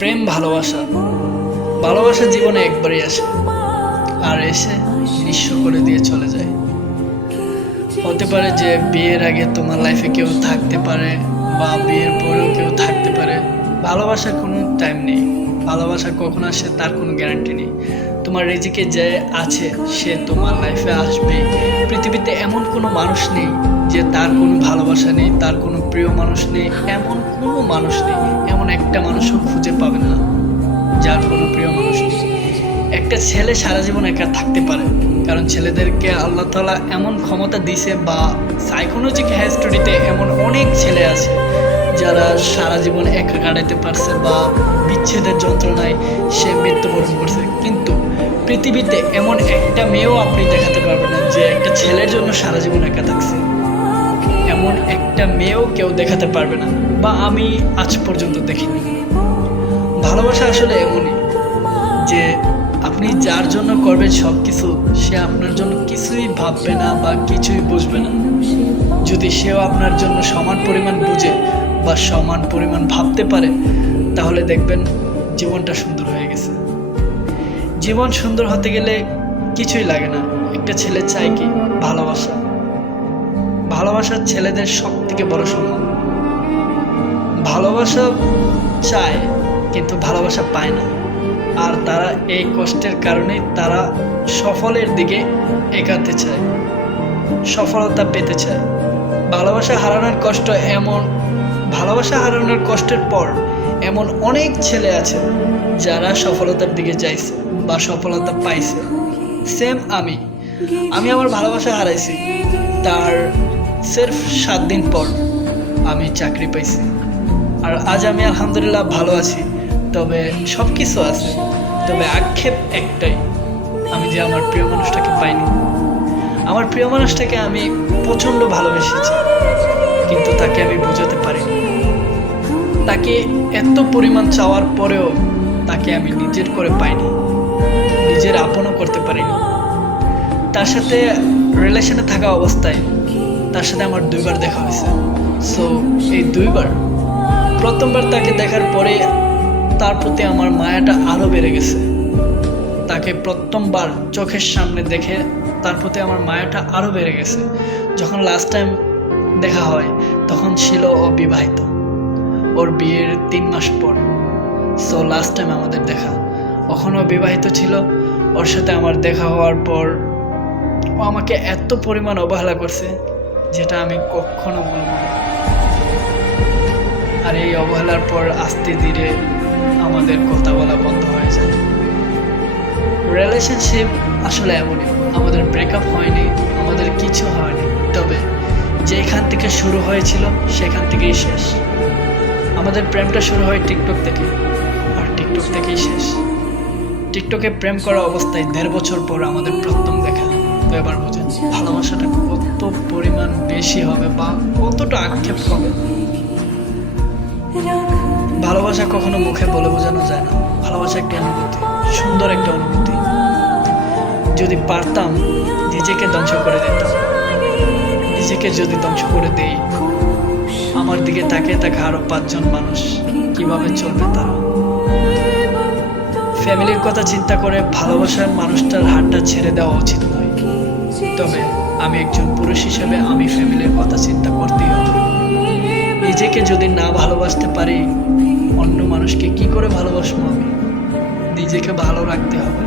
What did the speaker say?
প্রেম ভালোবাসা ভালোবাসা জীবনে একবারই আসে আর এসে নিঃস্ব করে দিয়ে চলে যায়। হতে পারে যে বিয়ের আগে তোমার লাইফে কেউ থাকতে পারে বা বিয়ের পরেও কেউ থাকতে পারে। ভালোবাসার কোনো টাইম নেই, ভালোবাসা কখন আসে তার কোনো গ্যারান্টি নেই। তোমার রিজিকে যে আছে সে তোমার লাইফে আসবে। পৃথিবীতে এমন কোনো মানুষ নেই যে তার কোনো ভালোবাসা নেই, তার কোনো প্রিয় মানুষ নেই। এমন কোনো মানুষ নেই, এমন একটা মানুষও খুঁজে পাবেন না যার কোনো প্রিয় মানুষ নেই। একটা ছেলে সারা জীবন একা থাকতে পারে, কারণ ছেলেদেরকে আল্লাহ তাআলা এমন ক্ষমতা দিয়েছে, বা সাইকোলজিক হিস্টোরিতে এমন অনেক ছেলে আছে যারা সারা জীবন একা কাটাতে পারছে বা বিচ্ছেদের যন্ত্রণায় সে মৃত্যুবরণ করছে। কিন্তু পৃথিবীতে এমন একটা মেয়েও আপনি দেখাতে পারবেন না যে একটা ছেলের জন্য সারা জীবন একা থাকছে। এমন একটা মেয়েও কেউ দেখাতে পারবে না, বা আমি আজ পর্যন্ত দেখিনি। ভালোবাসা আসলে এমনই যে আপনি যার জন্য করবেন সব কিছু, সে আপনার জন্য কিছুই ভাববে না বা কিছুই বুঝবে না। যদি সেও আপনার জন্য সমান পরিমাণ বুঝে বা সমান পরিমাণ ভাবতে পারে, তাহলে দেখবেন জীবনটা সুন্দর হয়ে গেছে। জীবন সুন্দর হতে গেলে কিছুই লাগে না। একটা ছেলে চায় কি? ভালোবাসা। ভালোবাসা ছেলেদের সব থেকে বড় সম্মান। ভালোবাসা চায় কিন্তু ভালোবাসা পায় না, আর তারা এই কষ্টের কারণে তারা সফলের দিকে এগাতে চায়, সফলতা পেতে চায়। ভালোবাসা হারানোর কষ্ট এমন, ভালোবাসা হারানোর কষ্টের পর এমন অনেক ছেলে আছে যারা সফলতার দিকে যাইছে বা সফলতা পাইছে। সেম আমি আমার ভালোবাসা হারাইছি, তার সির্ফ 7 দিন পর আমি চাকরি পাইছি। আর আজ আমি আলহামদুলিল্লাহ ভালো আছি। তবে সব কিছু আছে, তবে আক্ষেপ একটাই, আমি যে আমার প্রিয় মানুষটাকে পাইনি। আমার প্রিয় মানুষটাকে আমি প্রচণ্ড ভালোবেসেছি, কিন্তু তাকে আমি বোঝাতে পারিনি। তাকে এত পরিমাণ চাওয়ার পরেও তাকে আমি নিজের করে পাইনি, নিজের আপনও করতে পারিনি। তার সাথে রিলেশনে থাকা অবস্থায় তার সাথে আমার 2বার দেখা হয়েছে। সো এই 2বার, প্রথমবার তাকে দেখার পরে তার প্রতি আমার মায়াটা আরও বেড়ে গেছে। তাকে প্রথমবার চোখের সামনে দেখে তার প্রতি আমার মায়াটা আরও বেড়ে গেছে। যখন লাস্ট টাইম দেখা হয় তখন ছিল ও বিবাহিত, ওর বিয়ের 3 মাস পর। সো লাস্ট টাইম আমাদের দেখা, ওখানেও বিবাহিত ছিল। ওর সাথে আমার দেখা হওয়ার পর ও আমাকে এত পরিমাণ অবহেলা করছে যেটা আমি কখনো বলবো না। আর এই অবহেলার পর আস্তে ধীরে আমাদের কথা বলা বন্ধ হয়ে যায়। রিলেশনশিপ আসলে এমনই, আমাদের ব্রেকআপ হয়নি, আমাদের কিছু হয়নি, তবে যেখান থেকে শুরু হয়েছিল সেখান থেকেই শেষ। আমাদের প্রেমটা শুরু হয় টিকটক থেকে, আর টিকটক থেকেই শেষ। টিকটকে প্রেম করা অবস্থায় 1.5 বছর পর আমাদের প্রথম দেখা। তো এবার বুঝেন ভালোবাসাটা কত পরিমাণ বেশি হবে বা কতটা আক্ষেপ হবে। ভালোবাসা কখনো মুখে বলে বোঝানো যায় না। ভালোবাসা একটা অনুভূতি, সুন্দর একটা অনুভূতি। যদি পারতাম নিজেকে ধ্বংস করে দিতাম। নিজেকে যদি ধ্বংস করে দেই, আমার দিকে তাকিয়ে থাকা আরো 5 জন মানুষ কিভাবে চলবে তারা? ফ্যামিলির কথা চিন্তা করে ভালোবাসার মানুষটার হাতটা ছেড়ে দেওয়া উচিত নয়। তবে আমি একজন পুরুষ হিসেবে আমি ফ্যামিলির কথা চিন্তা করতেই হবে। নিজেকে যদি না ভালোবাসতে পারি, অন্য মানুষকে কি করে ভালোবাসবো আমি? নিজেকে ভালো রাখতে হবে।